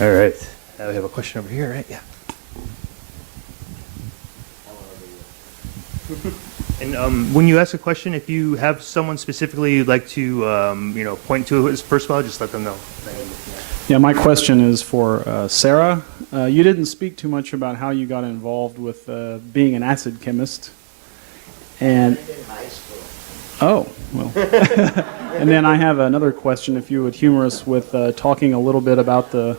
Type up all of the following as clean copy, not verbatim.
All right. We have a question over here, right? Yeah. And when you ask a question, if you have someone specifically you'd like to, point to, first of all, just let them know. Yeah, my question is for Sarah. You didn't speak too much about how you got involved with being an acid chemist. And in high school. oh, well. And then I have another question, if you would humor us with talking a little bit about the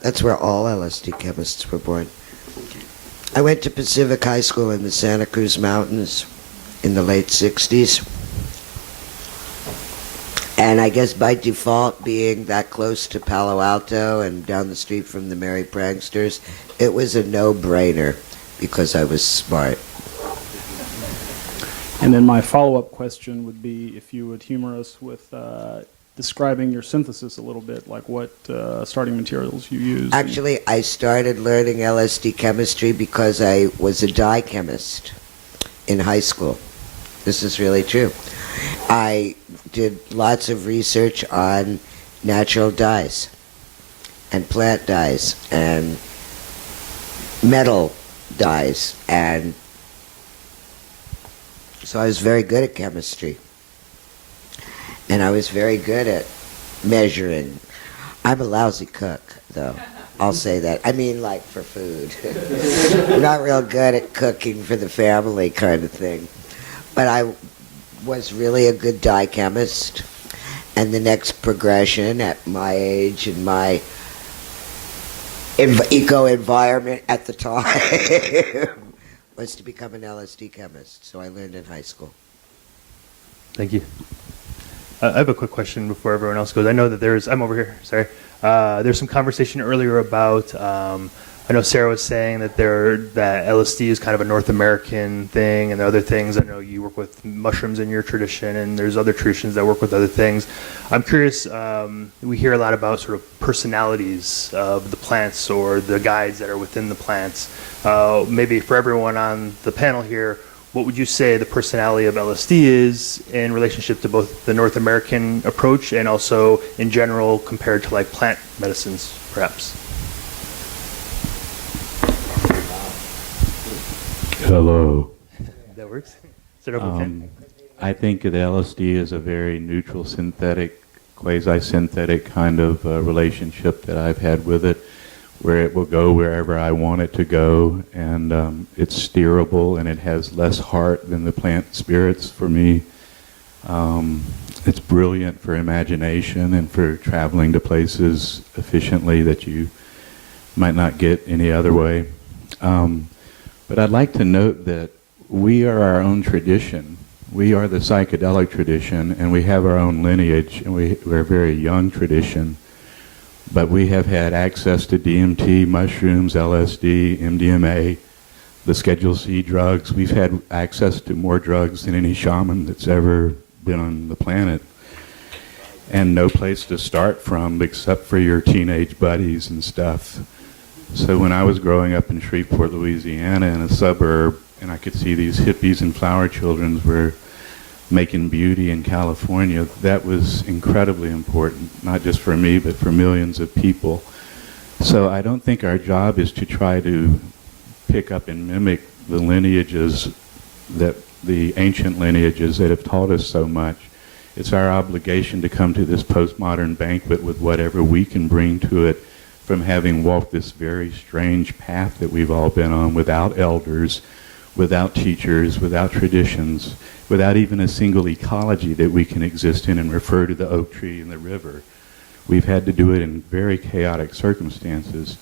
That's where all LSD chemists were born. I went to Pacific High School in the Santa Cruz Mountains in the late 60s. And I guess by default, being that close to Palo Alto and down the street from the Merry Pranksters, it was a no-brainer because I was smart. And then my follow-up question would be if you would humor us with describing your synthesis a little bit, like what starting materials you use. Actually, I started learning LSD chemistry because I was a dye chemist in high school. This is really true. I did lots of research on natural dyes and plant dyes and metal dyes, and so I was very good at chemistry. And I was very good at measuring. I'm a lousy cook, though. I'll say that. I mean, like, for food. I'm not real good at cooking for the family kind of thing. But I was really a good dye chemist. And the next progression at my age and my eco-environment at the time was to become an LSD chemist. So I learned in high school. Thank you. I have a quick question before everyone else goes. I know that I'm over here, sorry. There's some conversation earlier about, I know Sarah was saying that that LSD is kind of a North American thing, and there are other things. I know you work with mushrooms in your tradition, and there's other traditions that work with other things. I'm curious, we hear a lot about sort of personalities of the plants or the guides that are within the plants. Maybe for everyone on the panel here, what would you say the personality of LSD is in relationship to both the North American approach and also in general compared to like plant medicines, perhaps? Hello. That works? Is it okay? I think that LSD is a very neutral, synthetic, quasi-synthetic kind of relationship that I've had with it, where it will go wherever I want it to go, and it's steerable, and it has less heart than the plant spirits for me. It's brilliant for imagination and for traveling to places efficiently that you might not get any other way. But I'd like to note that we are our own tradition. We are the psychedelic tradition, and we have our own lineage, and we're a very young tradition. But we have had access to DMT, mushrooms, LSD, MDMA, the Schedule C drugs. We've had access to more drugs than any shaman that's ever been on the planet. And no place to start from except for your teenage buddies and stuff. So when I was growing up in Shreveport, Louisiana, in a suburb, and I could see these hippies and flower children were making beauty in California, that was incredibly important, not just for me, but for millions of people. So I don't think our job is to try to pick up and mimic the lineages, that the ancient lineages that have taught us so much. It's our obligation to come to this postmodern banquet with whatever we can bring to it from having walked this very strange path that we've all been on without elders, without teachers, without traditions, without even a single ecology that we can exist in and refer to the oak tree and the river. We've had to do it in very chaotic circumstances,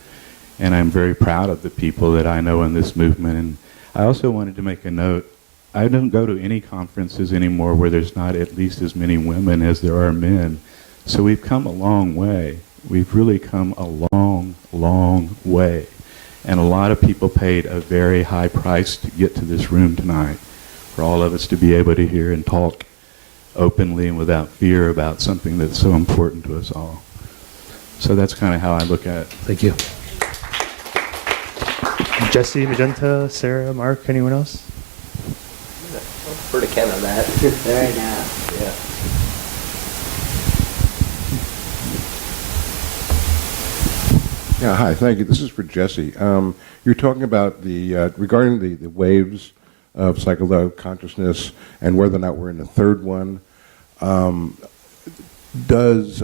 and I'm very proud of the people that I know in this movement. And I also wanted to make a note, I don't go to any conferences anymore where there's not at least as many women as there are men. So we've come a long way. We've really come a long, long way. And a lot of people paid a very high price to get to this room tonight, for all of us to be able to hear and talk openly and without fear about something that's so important to us all. So that's kind of how I look at it. Thank you. Jesse, Magenta, Sarah, Mark, anyone else? defer to Ken on that. Very nice. Yeah. Yeah, hi, thank you. This is for Jesse. You're talking about regarding the waves of psychedelic consciousness and whether or not we're in the third one. Does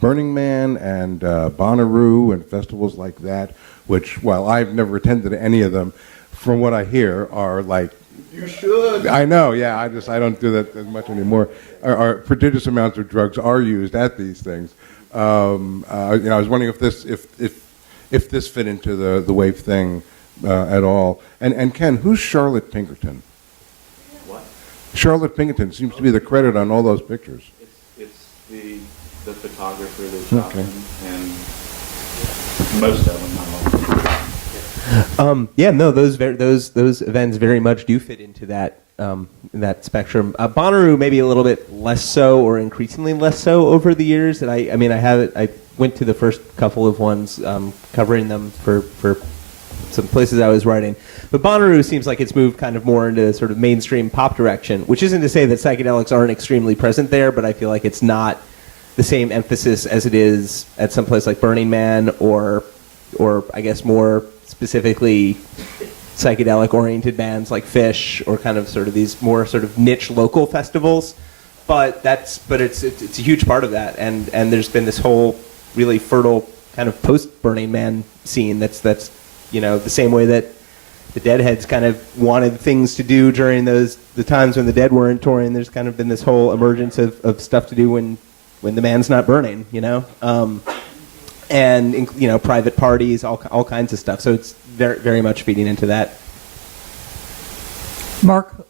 Burning Man and Bonnaroo and festivals like that, which, while I've never attended any of them, from what I hear are like, you should. I know, yeah, I don't do that as much anymore. Are prodigious amounts of drugs are used at these things. I was wondering if this fit into the wave thing at all. And Ken, who's Charlotte Pinkerton? What? Charlotte Pinkerton seems to be the credit on all those pictures. It's the photographer that shot Okay. them, and most of them, not all. Yeah, no, those events very much do fit into that that spectrum. Bonnaroo maybe a little bit less so, or increasingly less so over the years. And I went to the first couple of ones covering them for some places I was writing. But Bonnaroo seems like it's moved kind of more into sort of mainstream pop direction, which isn't to say that psychedelics aren't extremely present there, but I feel like it's not the same emphasis as it is at some place like Burning Man or I guess more specifically psychedelic-oriented bands like Fish, or kind of sort of these more sort of niche local festivals. But it's a huge part of that, and there's been this whole really fertile kind of post-Burning Man scene that's the same way that the Deadheads kind of wanted things to do during the times when the Dead weren't touring. There's kind of been this whole emergence of stuff to do when the man's not burning, and private parties, all kinds of stuff. So it's very, very much feeding into that. Mark,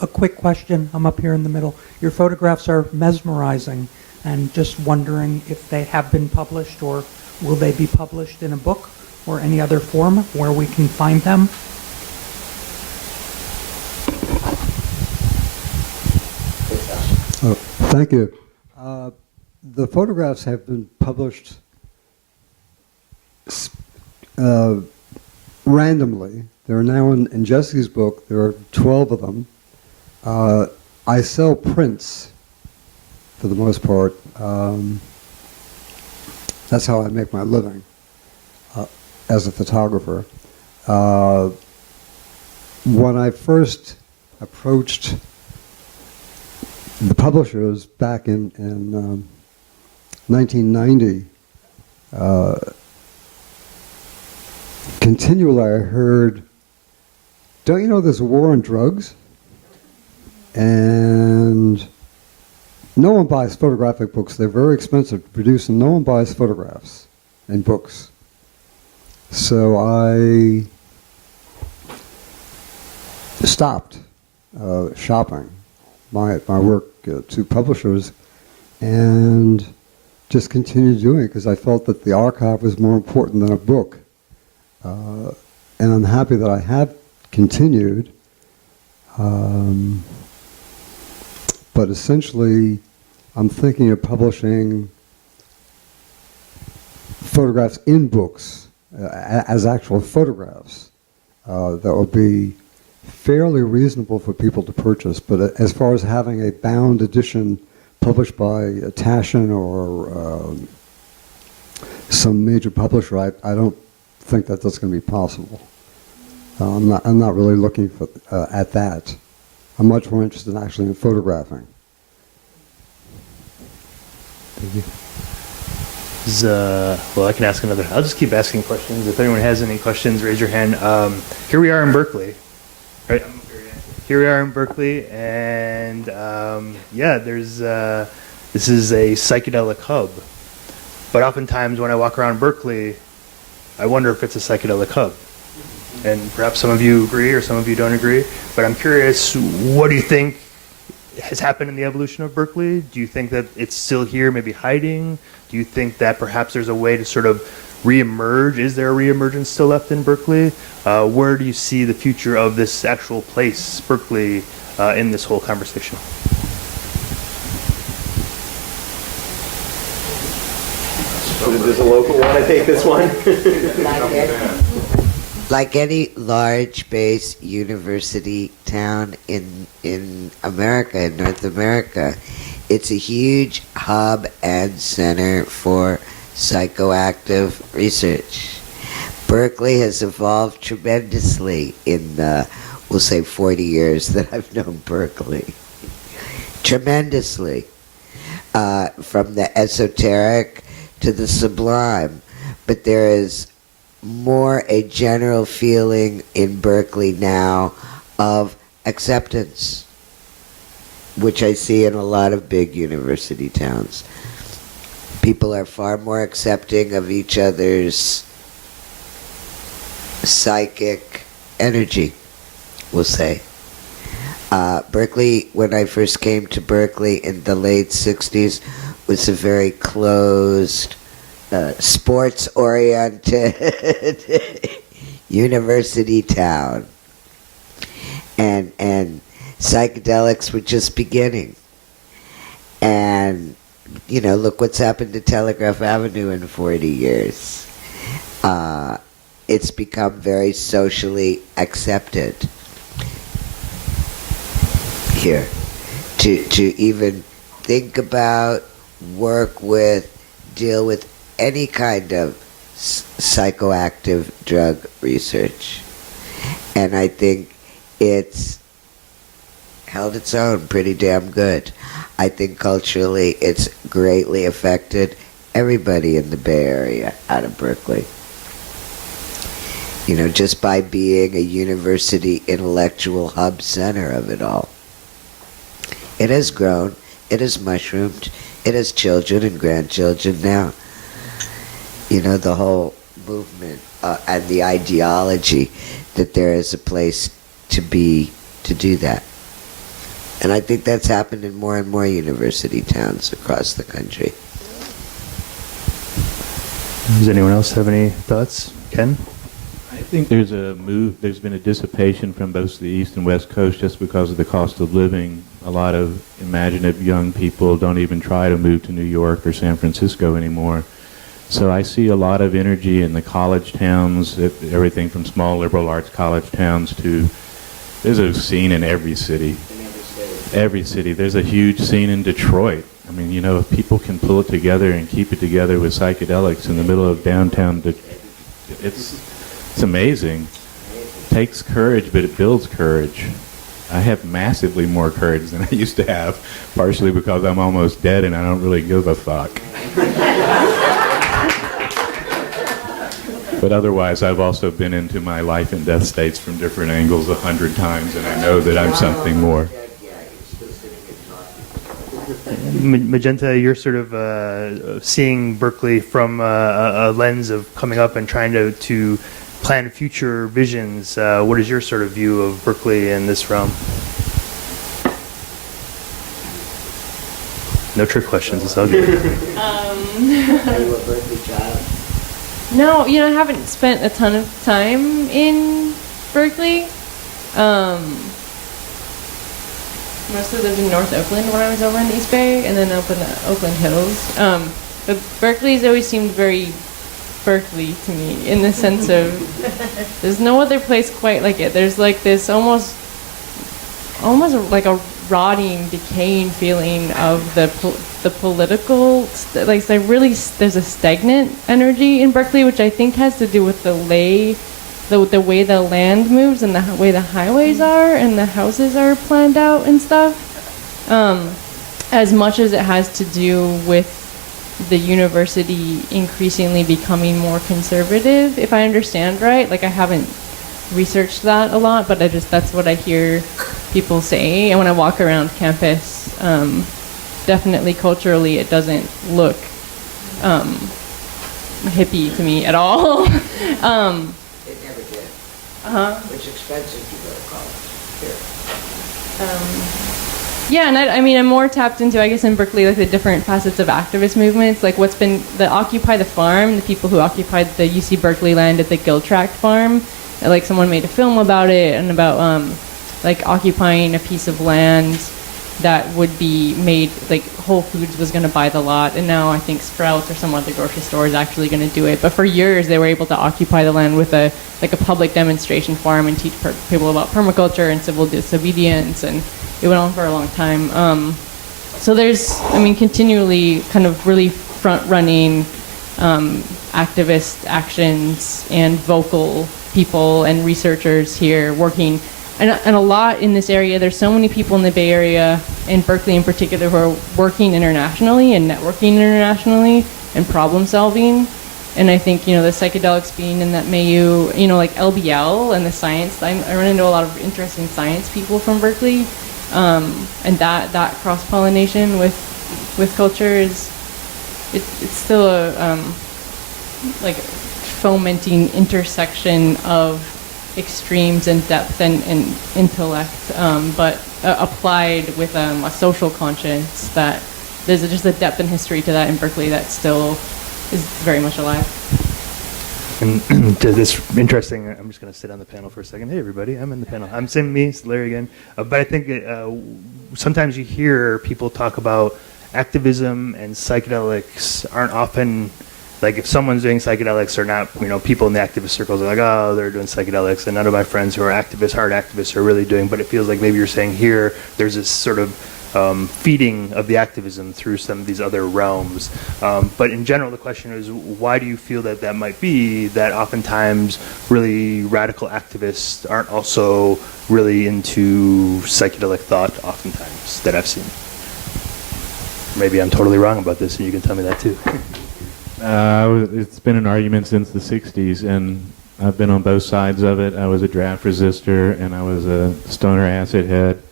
a quick question. I'm up here in the middle. Your photographs are mesmerizing, and just wondering if they have been published, or will they be published in a book or any other form where we can find them? Thank you. The photographs have been published randomly. They're now in Jesse's book. There are 12 of them. I sell prints for the most part. That's how I make my living as a photographer. When I first approached the publishers back in 1990, continually I heard, "Don't you know there's a war on drugs?" And no one buys photographic books. They're very expensive to produce, and no one buys photographs and books. So I stopped shopping my work to publishers and just continued doing it because I felt that the archive was more important than a book. And I'm happy that I have continued. But essentially, I'm thinking of publishing photographs in books as actual photographs that will be fairly reasonable for people to purchase. But as far as having a bound edition published by Taschen or some major publisher, I don't think that that's going to be possible. I'm not really looking for at that. I'm much more interested actually in photographing. Thank you. Well, I can ask another. I'll just keep asking questions. If anyone has any questions, raise your hand. Here we are in Berkeley. Right? Here we are in Berkeley, and there's this is a psychedelic hub. But oftentimes when I walk around Berkeley, I wonder if it's a psychedelic hub. And perhaps some of you agree or some of you don't agree. But I'm curious, what do you think has happened in the evolution of Berkeley? Do you think that it's still here, maybe hiding? Do you think that perhaps there's a way to sort of reemerge? Is there a reemergence still left in Berkeley? Where do you see the future of this actual place, Berkeley, in this whole conversation? Does a local want to take this one? like any large base university town in America, in North America, it's a huge hub and center for psychoactive research. Berkeley has evolved tremendously in the, we'll say, 40 years that I've known Berkeley. Tremendously. From the esoteric to the sublime. But there is more a general feeling in Berkeley now of acceptance, which I see in a lot of big university towns. People are far more accepting of each other's psychic energy, we'll say. Berkeley, when I first came to Berkeley in the late 60s, was a very closed, sports-oriented university town. And psychedelics were just beginning. And, you know, look what's happened to Telegraph Avenue in 40 years. It's become very socially accepted here. To even think about, work with, deal with any kind of psychoactive drug research. And I think it's held its own pretty damn good. I think culturally it's greatly affected everybody in the Bay Area out of Berkeley. You know, just by being a university intellectual hub center of it all. It has grown, it has mushroomed, it has children and grandchildren now. You know, the whole movement and the ideology that there is a place to be to do that. And I think that's happened in more and more university towns across the country. Does anyone else have any thoughts? Ken? I think there's been a dissipation from both the East and West Coast just because of the cost of living. A lot of imaginative young people don't even try to move to New York or San Francisco anymore. So I see a lot of energy in the college towns, everything from small liberal arts college towns to, there's a scene in every city. Every city. There's a huge scene in Detroit. I mean, you know, if people can pull it together and keep it together with psychedelics in the middle of downtown, it's amazing. It takes courage, but it builds courage. I have massively more courage than I used to have, partially because I'm almost dead and I don't really give a fuck. But otherwise, I've also been into my life and death states from different angles 100 times, and I know that I'm something more. Magenta, you're sort of seeing Berkeley from a lens of coming up and trying to plan future visions. What is your sort of view of Berkeley in this realm? No trick questions, it's all good. No, you know, I haven't spent a ton of time in Berkeley. Mostly lived in North Oakland when I was over in the East Bay, and then up in the Oakland Hills. But Berkeley's always seemed very Berkeley to me, in the sense of there's no other place quite like it. There's like this almost like a rotting, decaying feeling of the political, like there's a stagnant energy in Berkeley, which I think has to do with the way the land moves and the way the highways are and the houses are planned out and stuff, as much as it has to do with the university increasingly becoming more conservative, if I understand right. Like, I haven't researched that a lot, but that's what I hear people say. And when I walk around campus, definitely culturally it doesn't look hippie to me at all. It never did. It's expensive to go to college here. Yeah, and I mean, I'm more tapped into, I guess, in Berkeley, like the different facets of activist movements, like what's been the Occupy the Farm, the people who occupied the UC Berkeley land at the Giltrakt farm. Like, someone made a film about it and about like occupying a piece of land that would be made, like Whole Foods was going to buy the lot, and now I think Sprouts or some other grocery store is actually going to do it. But for years, they were able to occupy the land with a public demonstration farm and teach people about permaculture and civil disobedience, and it went on for a long time. So there's, continually kind of really front-running activist actions and vocal people and researchers here working. And a lot in this area. There's so many people in the Bay Area, in Berkeley in particular, who are working internationally and networking internationally and problem solving. And I think, the psychedelics being in that milieu, like LBL and the science, I run into a lot of interesting science people from Berkeley. And that cross-pollination with culture it's still a fomenting intersection of extremes and depth and intellect, but applied with a social conscience. That there's just a depth and history to that in Berkeley that still is very much alive. And to this interesting, I'm just going to sit on the panel for a second. Hey, everybody, I'm in the panel. I'm Sim, me, it's Larry again. But I think sometimes you hear people talk about activism and psychedelics aren't often, like if someone's doing psychedelics or not, people in the activist circles are like, oh, they're doing psychedelics. And none of my friends who are activists, hard activists, are really doing, but it feels like maybe you're saying here, there's this sort of feeding of the activism through some of these other realms. But in general, the question is, why do you feel that might be, that oftentimes really radical activists aren't also really into psychedelic thought oftentimes that I've seen? Maybe I'm totally wrong about this, and you can tell me that too. It's been an argument since the 60s, and I've been on both sides of it. I was a draft resistor, and I was a stoner acid head.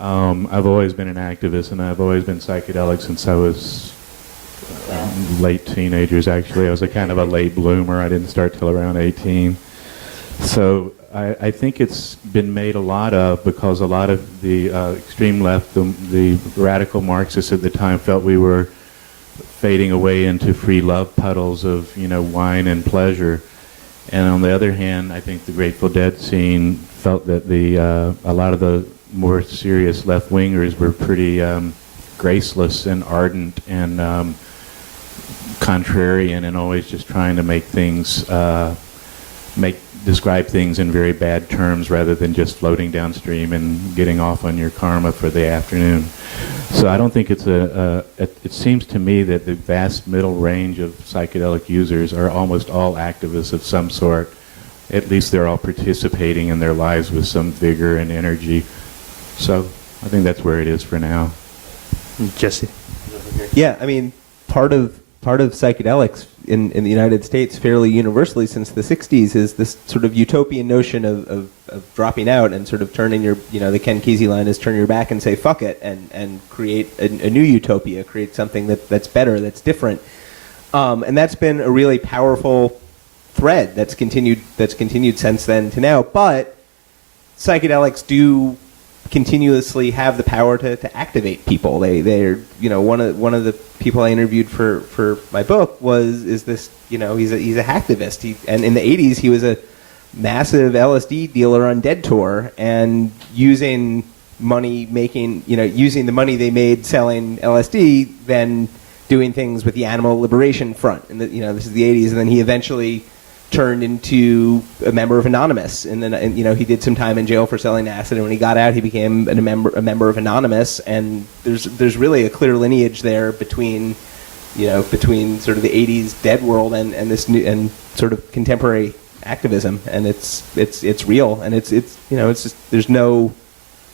I've always been an activist, and I've always been psychedelic since I was late teenagers, actually. I was a kind of a late bloomer. I didn't start till around 18. So I think it's been made a lot of because a lot of the extreme left, the radical Marxists at the time, felt we were fading away into free love puddles of, wine and pleasure. And on the other hand, I think the Grateful Dead scene felt that a lot of the more serious left-wingers were pretty graceless and ardent and contrarian and always just trying to make things, describe things in very bad terms rather than just floating downstream and getting off on your karma for the afternoon. So I don't think it's it seems to me that the vast middle range of psychedelic users are almost all activists of some sort. At least they're all participating in their lives with some vigor and energy. So I think that's where it is for now. Jesse? Yeah, part of psychedelics in the United States fairly universally since the 60s is this sort of utopian notion of dropping out and sort of turning your, the Ken Kesey line is turn your back and say fuck it and create a new utopia, create something that's better, that's different. And that's been a really powerful thread that's continued since then to now. But psychedelics do continuously have the power to activate people. They're one of the people I interviewed for my book is this he's a hacktivist. And in the 80s he was a massive LSD dealer on Dead Tour and using the money they made selling LSD, then doing things with the Animal Liberation Front. And this is the 80s, and then he eventually turned into a member of Anonymous, and then he did some time in jail for selling acid, and when he got out he became a member of Anonymous. And there's really a clear lineage there between sort of the 80s dead world and this new and sort of contemporary activism, and it's real, and it's just there's no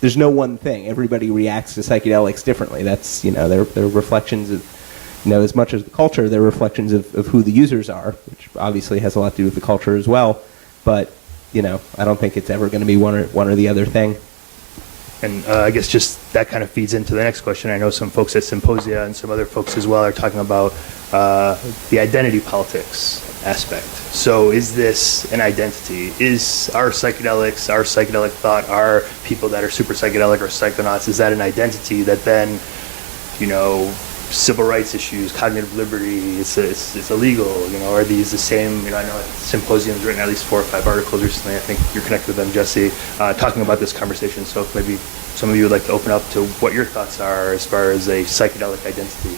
one thing. Everybody reacts to psychedelics differently. That's they're reflections of as much as the culture, they're reflections of who the users are, which obviously has a lot to do with the culture as well. But, I don't think it's ever going to be one or the other thing. And I guess just that kind of feeds into the next question. I know some folks at Symposia and some other folks as well are talking about the identity politics aspect. So is this an identity? Is our psychedelic thought, our people that are super psychedelic or psychonauts, is that an identity that then, civil rights issues, cognitive liberty, it's illegal, are these the same? I know Symposium's written at least 4 or 5 articles recently. I think you're connected with them, Jesse, talking about this conversation. So maybe some of you would like to open up to what your thoughts are as far as a psychedelic identity.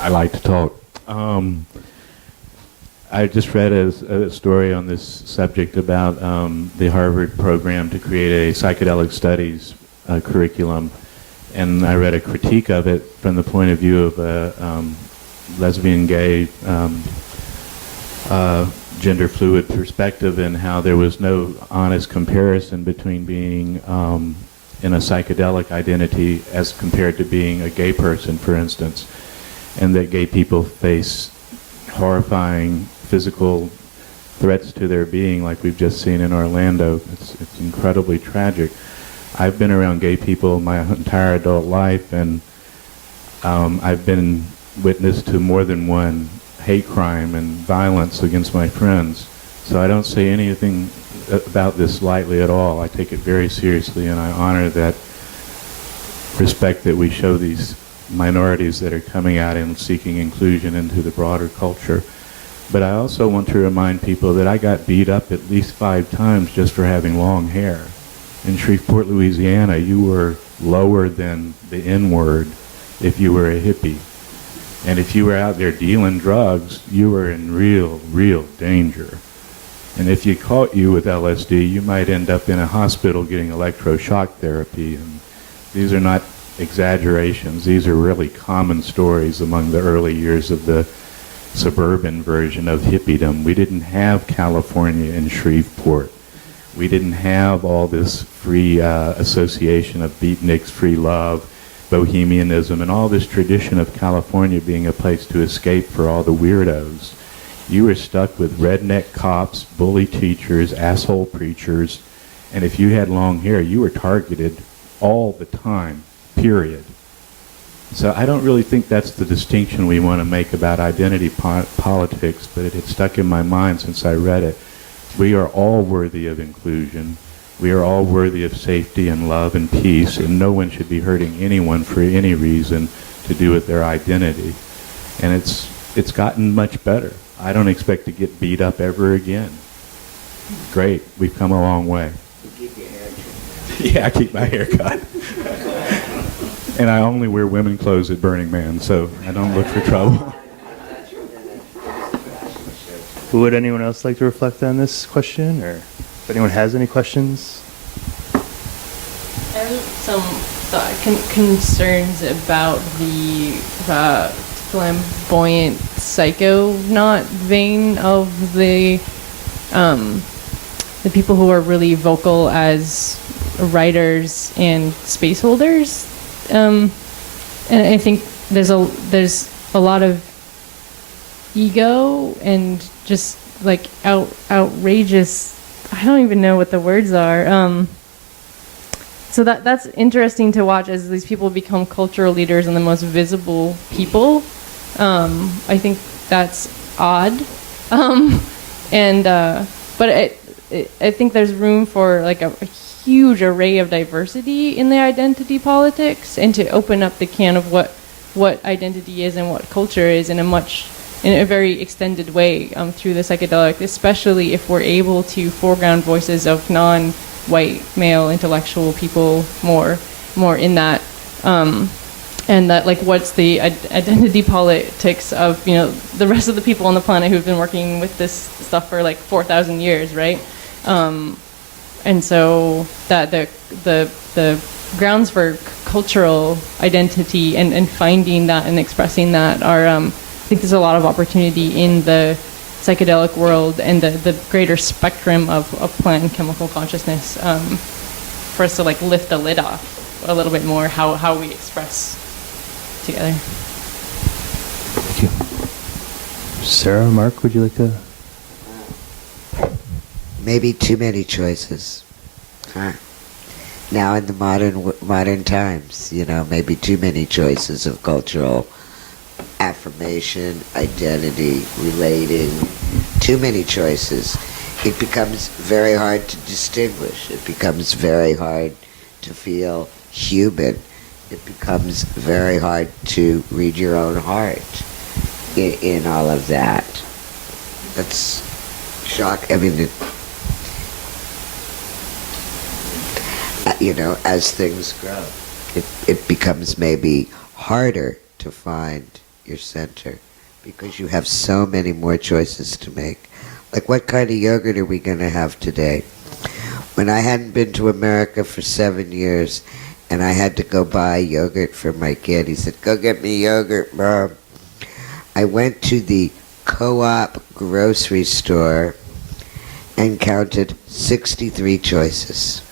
I like to talk. I just read a story on this subject about the Harvard program to create a psychedelic studies curriculum, and I read a critique of it from the point of view of a lesbian, gay, gender fluid perspective, and how there was no honest comparison between being in a psychedelic identity as compared to being a gay person, for instance, and that gay people face horrifying physical threats to their being, like we've just seen in Orlando. It's incredibly tragic. I've been around gay people my entire adult life, and I've been witness to more than one hate crime and violence against my friends. So I don't say anything about this lightly at all. I take it very seriously, and I honor that respect that we show these minorities that are coming out and seeking inclusion into the broader culture. But I also want to remind people that I got beat up at least 5 times just for having long hair. In Shreveport, Louisiana, you were lower than the N-word if you were a hippie. And if you were out there dealing drugs, you were in real danger. And if you caught you with LSD, you might end up in a hospital getting electroshock therapy. And these are not exaggerations. These are really common stories among the early years of the suburban version of hippiedom. We didn't have California in Shreveport. We didn't have all this free association of beatniks, free love, bohemianism, and all this tradition of California being a place to escape for all the weirdos. You were stuck with redneck cops, bully teachers, asshole preachers, and if you had long hair, you were targeted all the time, period. So I don't really think that's the distinction we want to make about identity politics, but it had stuck in my mind since I read it. We are all worthy of inclusion. We are all worthy of safety and love and peace, and no one should be hurting anyone for any reason to do with their identity. And it's gotten much better. I don't expect to get beat up ever again. Great, we've come a long way. You keep your hair trimmed. Yeah, I keep my hair cut. And I only wear women clothes at Burning Man, so I don't look for trouble. Would anyone else like to reflect on this question, or if anyone has any questions? I have some concerns about the flamboyant psychonaut vein of the people who are really vocal as writers and space holders. And I think there's a lot of ego and just like outrageous. I don't even know what the words are. So that's interesting to watch as these people become cultural leaders and the most visible people. I think that's odd, but I think there's room for like a huge array of diversity in the identity politics, and to open up the can of what identity is and what culture is in a very extended way through the psychedelic, especially if we're able to foreground voices of non-white male intellectual people more in that, and that like what's the identity politics of the rest of the people on the planet who've been working with this stuff for like 4,000 years, right? And so that the grounds for cultural identity and finding that and expressing that are, I think there's a lot of opportunity in the psychedelic world and the greater spectrum of plant and chemical consciousness for us to like lift the lid off a little bit more how we express together. Thank you. Sarah, Mark, would you like to? Maybe too many choices. Huh? Now in the modern times, maybe too many choices of cultural affirmation, identity, relating. Too many choices. It becomes very hard to distinguish. It becomes very hard to feel human. It becomes very hard to read your own heart in all of that. That's shock. I mean, as things grow, it becomes maybe harder to find your center because you have so many more choices to make. Like, what kind of yogurt are we going to have today? When I hadn't been to America for 7 years and I had to go buy yogurt for my kid, he said, "Go get me yogurt, Mom." I went to the Co-op grocery store and counted 63 choices.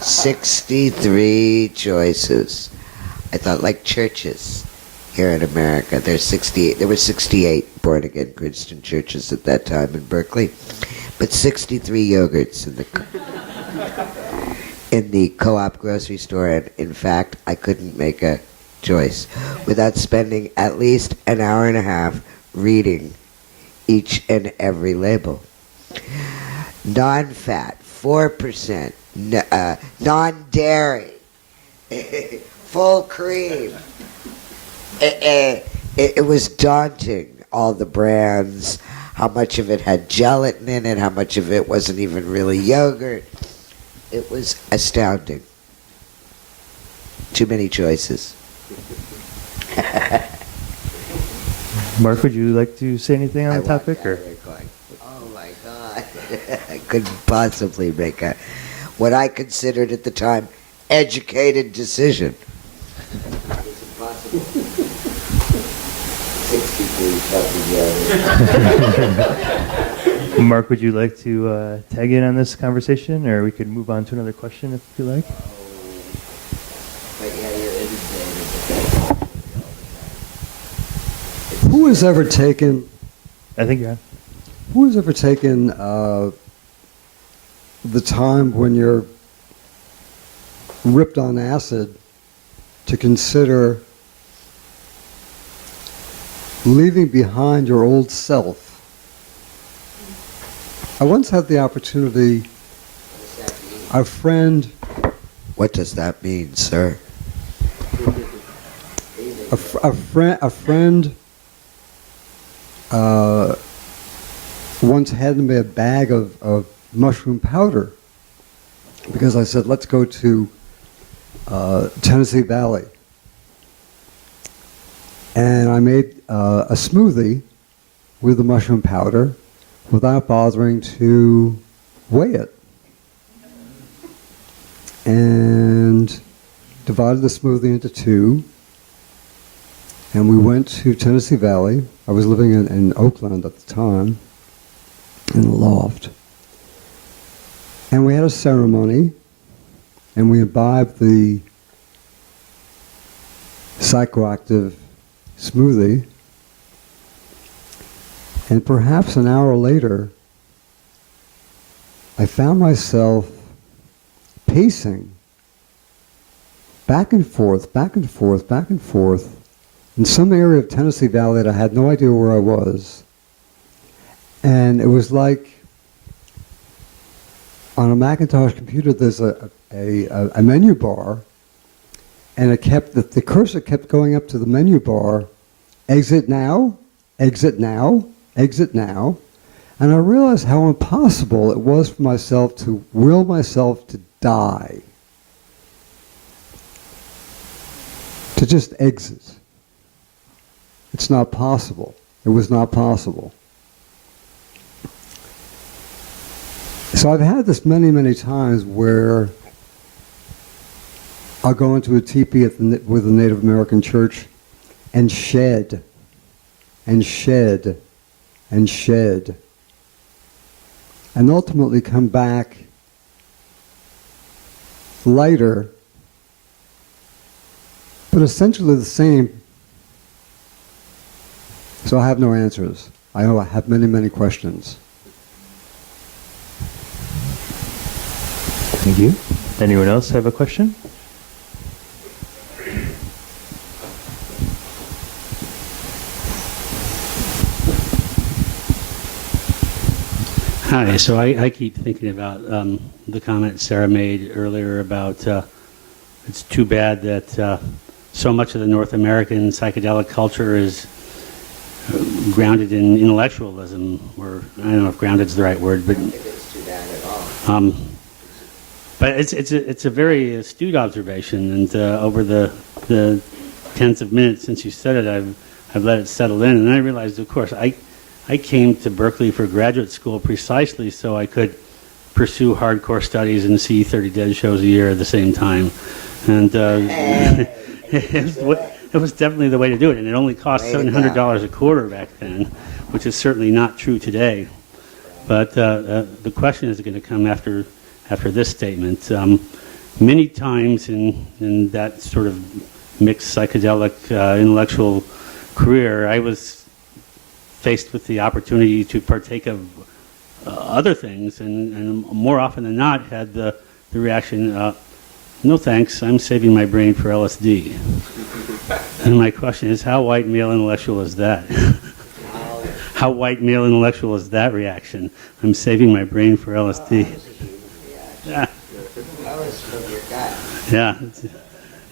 63 choices. I thought, like churches here in America, there were 68 born-again Christian churches at that time in Berkeley, but 63 yogurts in the Co-op grocery store, and in fact, I couldn't make a choice without spending at least an hour and a half reading each and every label. Non-fat, 4%, non-dairy, full cream. It was daunting, all the brands, how much of it had gelatin in it, how much of it wasn't even really yogurt. It was astounding. Too many choices. Mark, would you like to say anything on the topic? Or? Oh my God. I couldn't possibly make what I considered at the time, educated decision. It was impossible. 63 Mark, would you like to tag in on this conversation, or we could move on to another question if you like? Who has ever taken? I think you're on. Who has ever taken the time when you're ripped on acid to consider leaving behind your old self? I once had the opportunity, a friend... What does that mean, sir? A friend once handed me a bag of mushroom powder because I said, let's go to Tennessee Valley. And I made a smoothie with the mushroom powder without bothering to weigh it. And divided the smoothie into two. And we went to Tennessee Valley. I was living in Oakland at the time, in a loft. And we had a ceremony, and we imbibed the psychoactive smoothie. And perhaps an hour later, I found myself pacing back and forth, back and forth, back and forth, in some area of Tennessee Valley that I had no idea where I was. And it was like on a Macintosh computer there's a menu bar, and the cursor kept going up to the menu bar, exit now, exit now, exit now. And I realized how impossible it was for myself to will myself to die. To just exit. It's not possible. It was not possible. So I've had this many, many times where I'll go into a teepee with a Native American church and shed, and shed, and shed, and ultimately come back lighter, but essentially the same. So I have no answers. I know I have many, many questions. Thank you. Anyone else have a question? Hi. So I keep thinking about the comment Sarah made earlier about it's too bad that so much of the North American psychedelic culture is grounded in intellectualism, or I don't know if grounded is the right word, but but it's a very astute observation, and over the tens of minutes since you said it, I've let it settle in, and I realized, of course, I came to Berkeley for graduate school precisely so I could pursue hardcore studies and see 30 Dead shows a year at the same time, and it was definitely the way to do it, and it only cost $700 a quarter back then, which is certainly not true today. But the question is going to come after this statement. Many times in that sort of mixed psychedelic intellectual career, I was faced with the opportunity to partake of other things, and more often than not had the reaction, no thanks, I'm saving my brain for LSD. And my question is, how white male intellectual is that? How white male intellectual is that reaction? I'm saving my brain for LSD. Yeah. Yeah.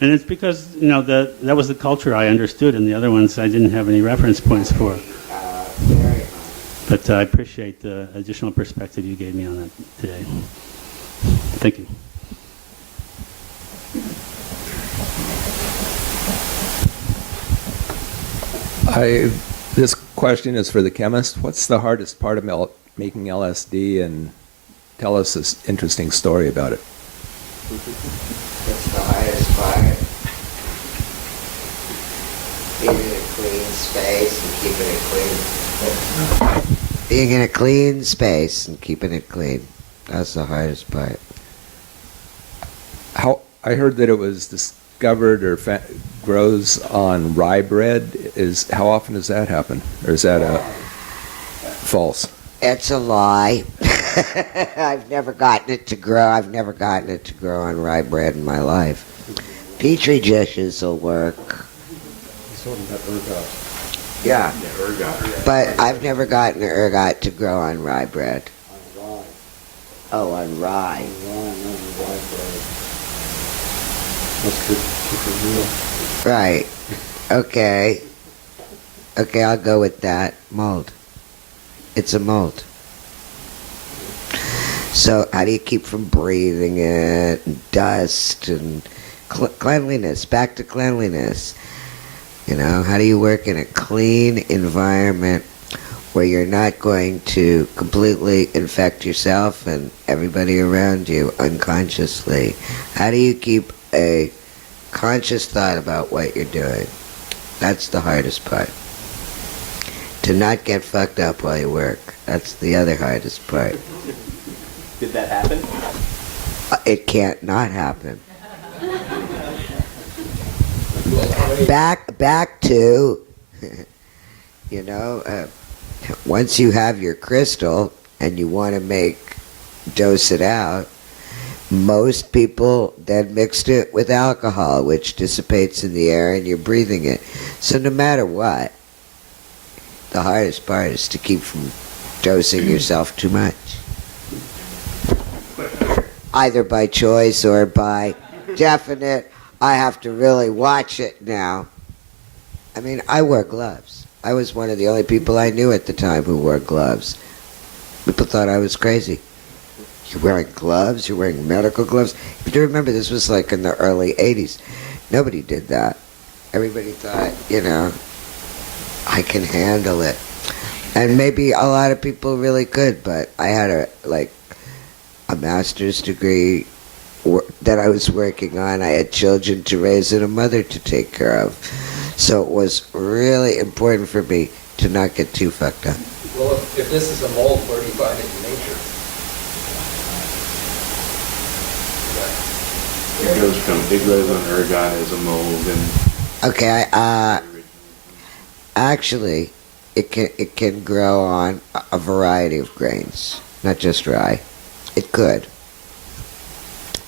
And it's because, that was the culture I understood, and the other ones I didn't have any reference points for. But I appreciate the additional perspective you gave me on that today. Thank you. This question is for the chemist. What's the hardest part of making LSD, and tell us this interesting story about it. What's the hardest part? Being in a clean space and keeping it clean. Being in a clean space and keeping it clean. That's the hardest part. I heard that it was discovered or grows on rye bread. How often does that happen? Or is that false? It's a lie. I've never gotten it to grow. I've never gotten it to grow on rye bread in my life. Petri dishes will work. Yeah. But I've never gotten ergot to grow on rye bread. Oh, on rye. Right. Okay. Okay, I'll go with that. Mold. It's a mold. So how do you keep from breathing it, and dust, and cleanliness? Back to cleanliness. How do you work in a clean environment where you're not going to completely infect yourself and everybody around you unconsciously? How do you keep a conscious thought about what you're doing? That's the hardest part. To not get fucked up while you work. That's the other hardest part. Did that happen? It can't not happen. Back to, once you have your crystal and you want to dose it out, most people then mixed it with alcohol, which dissipates in the air and you're breathing it. So no matter what, the hardest part is to keep from dosing yourself too much. Either by choice or by definite, I have to really watch it now. I mean, I wear gloves. I was one of the only people I knew at the time who wore gloves. People thought I was crazy. You're wearing gloves? You're wearing medical gloves? You have to remember, this was like in the early 80s. Nobody did that. Everybody thought, I can handle it. And maybe a lot of people really could, but I had a master's degree that I was working on. I had children to raise and a mother to take care of. So it was really important for me to not get too fucked up. Well, if this is a mold, where do you find it in nature? It grows on ergot as a mold, and Okay, actually, it can grow on a variety of grains, not just rye. It could.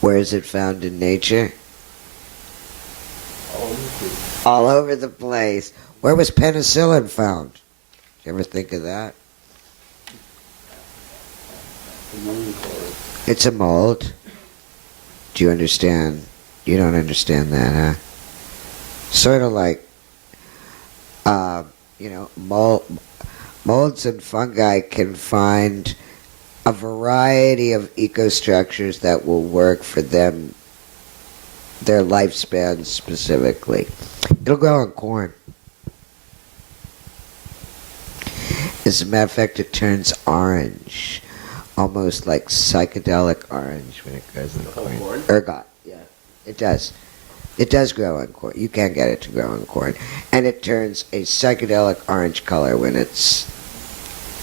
Where is it found in nature? All over the place. Where was penicillin found? Did you ever think of that? It's a mold. Do you understand? You don't understand that, huh? Sort of like molds and fungi can find a variety of ecostructures that will work for them, their lifespan specifically. It'll grow on corn. As a matter of fact, it turns orange, almost like psychedelic orange when it grows on corn. Ergot, yeah, it does. It does grow on corn. You can get it to grow on corn. And it turns a psychedelic orange color when it's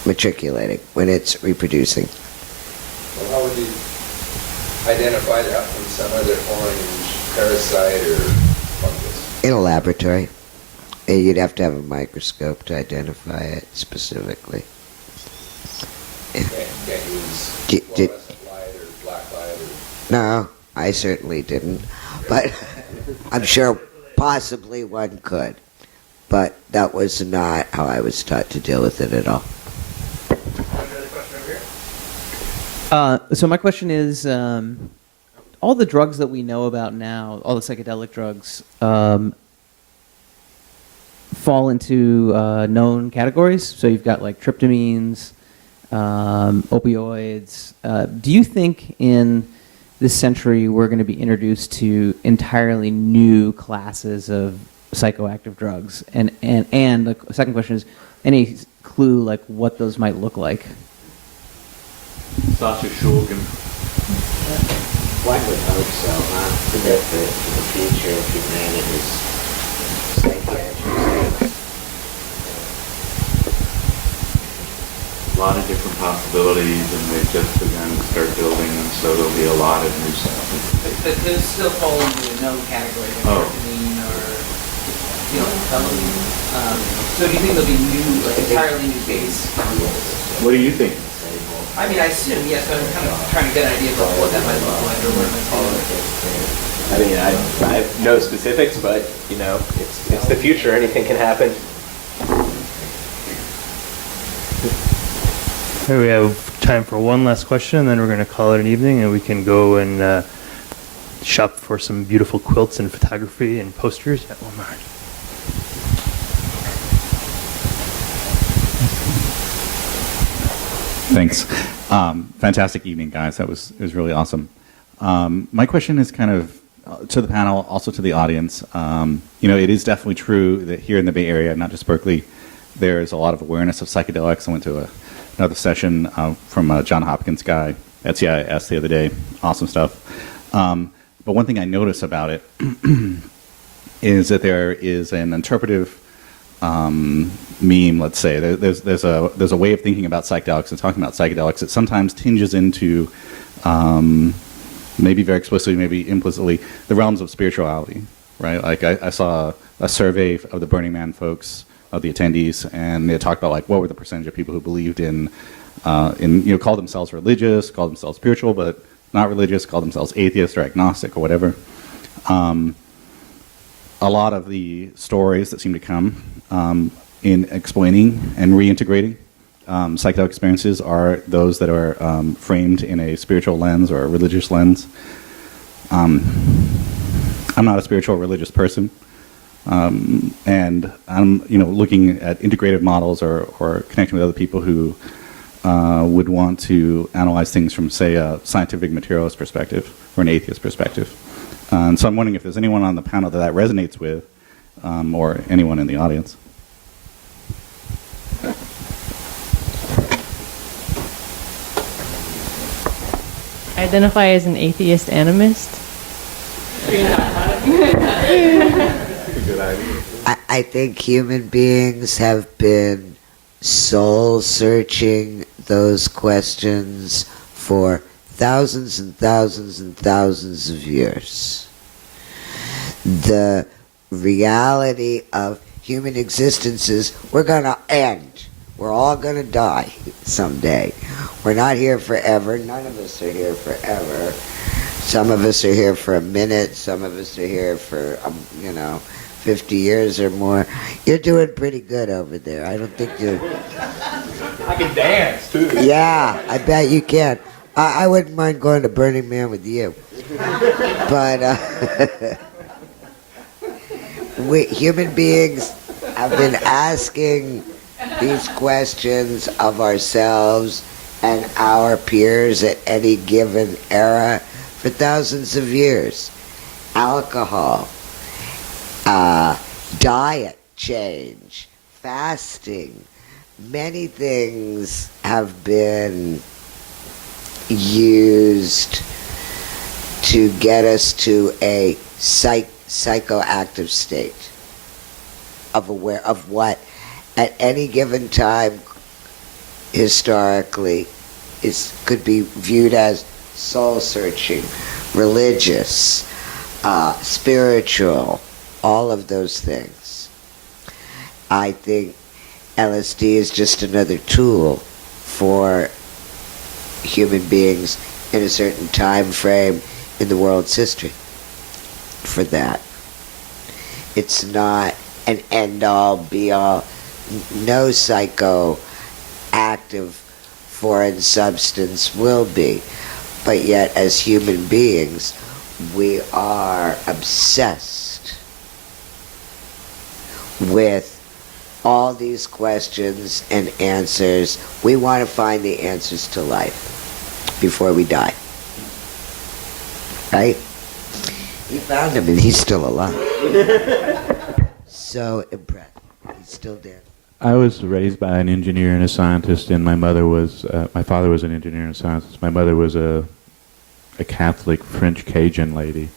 matriculating, when it's reproducing. Well, how would you identify that from some other orange parasite or fungus? In a laboratory. You'd have to have a microscope to identify it specifically. Can't use Did- fluorescent light or black light or... No, I certainly didn't. But I'm sure possibly one could. But that was not how I was taught to deal with it at all. So my question is, all the drugs that we know about now, all the psychedelic drugs, fall into known categories. So you've got like tryptamines, opioids. Do you think in this century we're going to be introduced to entirely new classes of psychoactive drugs? And the second question is, any clue like what those might look like? Sasha Shulgin. One would hope so, huh? That the future of humanity's psychiatry. A lot of different possibilities, and they've just begun to start building them, so there'll be a lot of new stuff. But those still fall into a known category, like tryptamine or phenylene. So do you think there'll be new, like entirely new base chemicals? What do you think? I mean, I assume yes, but I'm kind of trying to get an idea of what that might look like or what it might be. I mean, I have no specifics, but it's the future. Anything can happen. Okay, we have time for one last question, and then we're going to call it an evening, and we can go and shop for some beautiful quilts and photography and posters at Walmart. Thanks. Fantastic evening, guys. It was really awesome. My question is kind of to the panel, also to the audience. It is definitely true that here in the Bay Area, not just Berkeley, there is a lot of awareness of psychedelics. I went to another session from a John Hopkins guy at CIS the other day. Awesome stuff. But one thing I notice about it is that there is an interpretive meme, let's say. There's a way of thinking about psychedelics and talking about psychedelics that sometimes tinges into, maybe very explicitly, maybe implicitly, the realms of spirituality, right? Like I saw a survey of the Burning Man folks, of the attendees, and they talked about like what were the percentage of people who believed in called themselves religious, called themselves spiritual, but not religious, called themselves atheist or agnostic or whatever. A lot of the stories that seem to come in explaining and reintegrating psychedelic experiences are those that are framed in a spiritual lens or a religious lens. I'm not a spiritual or religious person, and I'm looking at integrative models or connecting with other people who would want to analyze things from, say, a scientific materialist perspective or an atheist perspective. And so I'm wondering if there's anyone on the panel that resonates with, or anyone in the audience. Identify as an atheist animist. I think human beings have been soul-searching those questions for thousands and thousands and thousands of years. The reality of human existence is we're going to end. We're all going to die someday. We're not here forever. None of us are here forever. Some of us are here for a minute. Some of us are here for, 50 years or more. You're doing pretty good over there. I don't think you're... I can dance, too. Yeah, I bet you can. I wouldn't mind going to Burning Man with you. But we human beings have been asking these questions of ourselves and our peers at any given era for thousands of years. Alcohol, diet change, fasting, many things have been used to get us to a psychoactive state of aware of what at any given time historically could be viewed as soul searching, religious, spiritual, all of those things. I think LSD is just another tool for human beings in a certain time frame in the world's history for that. It's not an end-all, be-all. No psychoactive foreign substance will be. But yet, as human beings, we are obsessed with all these questions and answers. We want to find the answers to life before we die. Right? He found him and he's still alive. So impressed. He's still dead. I was raised by an engineer and a scientist, and my father was an engineer and a scientist. My mother was a Catholic French Cajun lady.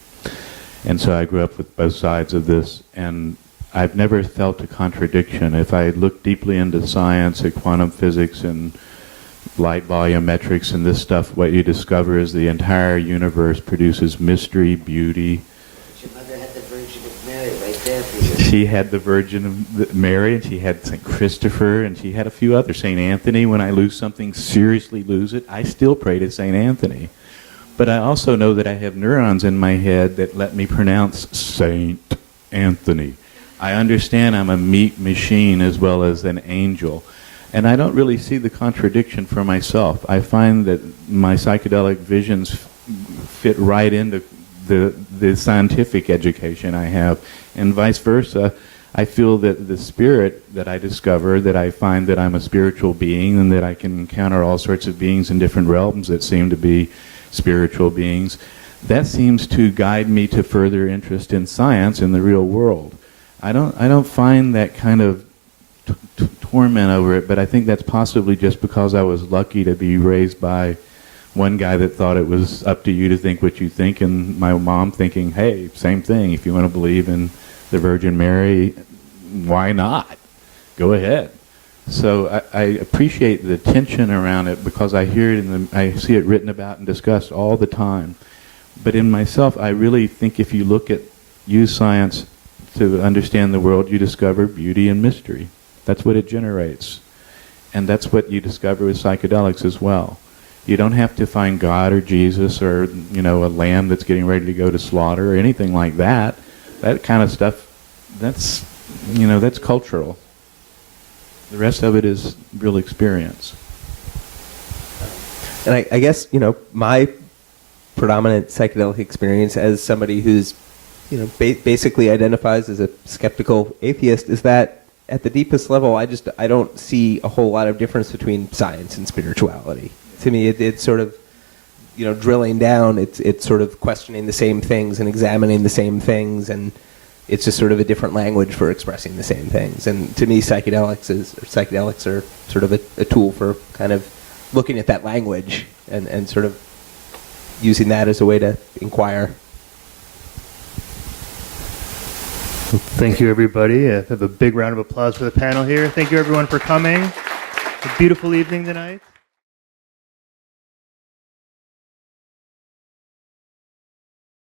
And so I grew up with both sides of this, and I've never felt a contradiction. If I look deeply into science and quantum physics and light volumetrics and this stuff, what you discover is the entire universe produces mystery, beauty. But your mother had the Virgin of Mary right there for you. She had the Virgin of Mary, and she had St. Christopher, and she had a few others. St. Anthony, when I seriously lose it, I still pray to St. Anthony. But I also know that I have neurons in my head that let me pronounce St. Anthony. I understand I'm a meat machine as well as an angel. And I don't really see the contradiction for myself. I find that my psychedelic visions fit right into the scientific education I have, and vice versa. I feel that the spirit that I discover, that I find that I'm a spiritual being and that I can encounter all sorts of beings in different realms that seem to be spiritual beings, that seems to guide me to further interest in science in the real world. I don't find that kind of torment over it, but I think that's possibly just because I was lucky to be raised by one guy that thought it was up to you to think what you think, and my mom thinking, hey, same thing, if you want to believe in the Virgin Mary, why not? Go ahead. So I appreciate the tension around it because I hear it I see it written about and discussed all the time. But in myself, I really think if you use science to understand the world, you discover beauty and mystery. That's what it generates. And that's what you discover with psychedelics as well. You don't have to find God or Jesus or, a lamb that's getting ready to go to slaughter or anything like that. That kind of stuff, that's cultural. The rest of it is real experience. And I guess, my predominant psychedelic experience as somebody who's, basically identifies as a skeptical atheist is that at the deepest level, I don't see a whole lot of difference between science and spirituality. To me, it's sort of, drilling down, it's sort of questioning the same things and examining the same things, and it's just sort of a different language for expressing the same things. And to me, psychedelics are sort of a tool for kind of looking at that language and sort of using that as a way to inquire. Thank you, everybody. Have a big round of applause for the panel here. Thank you, everyone, for coming. A beautiful evening tonight.